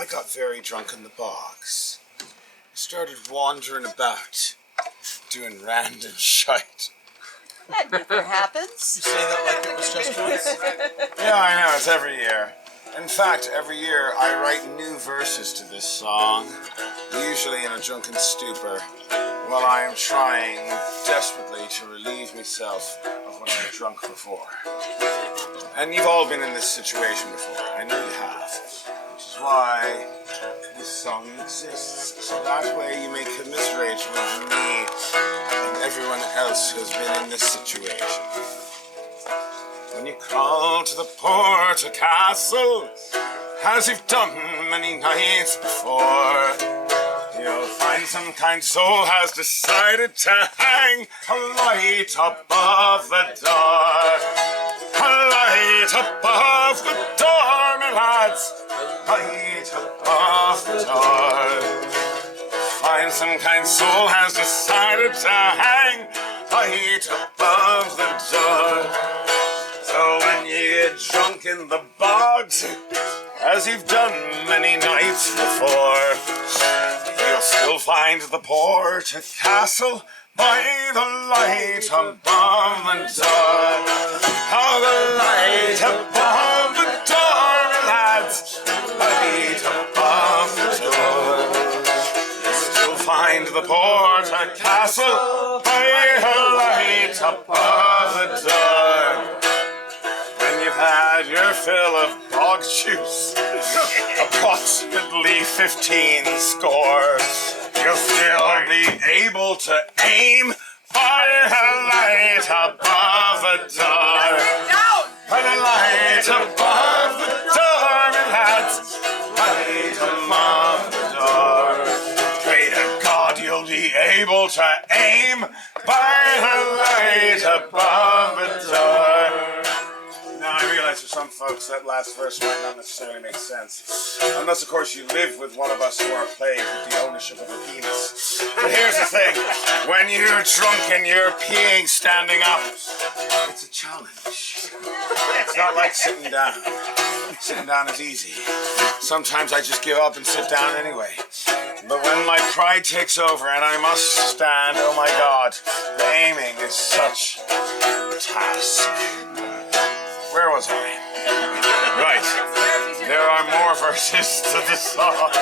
I got very drunk in the bogs. I started wandering about, doing random shite. That never happens. You say that like it was just once. Yeah, I know, it's every year. In fact, every year I write new verses to this song, usually in a drunken stupor, while I am trying desperately to relieve myself of what I've drunk before. And you've all been in this situation before, I know you have, which is why this song exists, so that way you may commiserate with me and everyone else who has been in this situation. When you crawl to the port or castle, as you've done many nights before, you'll find some kind soul has decided to hang a light above the door. A light above the door, my lads. A light above the door. Find some kind soul has decided to hang a light above the door. So when you get drunk in the bogs, as you've done many nights before, you'll still find the port or castle by the light above the door. Oh, the light above the door, my lads, light above the door. You'll still find the port or castle by the light above the door. You've had your fill of bog juice, approximately 15 scores. You'll still be able to aim by a light above the door. By the light above the door, my lads, light above the door. Pray to God you'll be able to aim by the light above the door. Now, I realize for some folks that last verse might not necessarily make sense. Unless, of course, you live with one of us who are plagued with the ownership of a penis. But here's the thing. When you're drunk and you're peeing standing up, it's a challenge. It's not like sitting down. Sitting down is easy. Sometimes I just give up and sit down anyway. But when my pride takes over and I must stand, oh my God, the aiming is such a task. Where was I? Right. There are more verses to the song.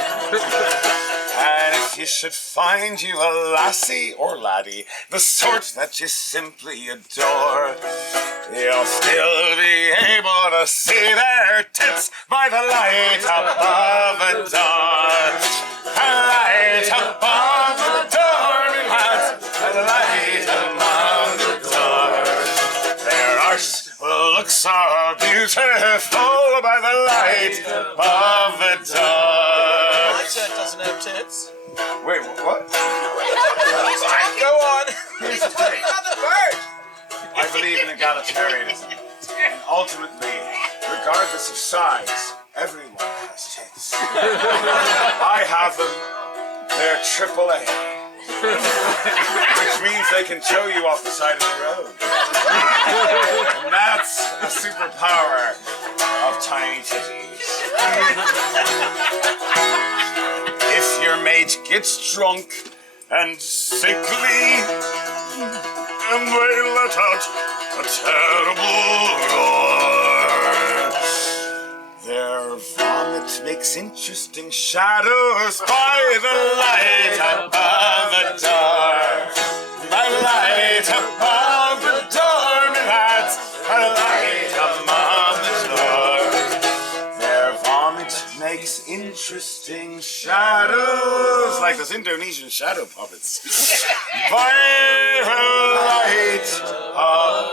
And if you should find you a lassie or laddie, the sort that you simply adore, you'll still be able to see their tits by the light above the door. A light above the door, my lads, by the light above the door. Their arse looks so beautiful by the light above the door. Alexa doesn't have tits. Wait, what? Go on. Here's the thing. I believe in egalitarianism. And ultimately, regardless of size, everyone has tits. I have them. They're AAA. Which means they can show you off the side of the road. And that's the superpower of tiny titties. If your mate gets drunk and sickly, and they let out a terrible roar, their vomit makes interesting shadows by the light above the door. By the light above the door, my lads, by the light above the door. Their vomit makes interesting shadows, like those Indonesian shadow puppets. By the light above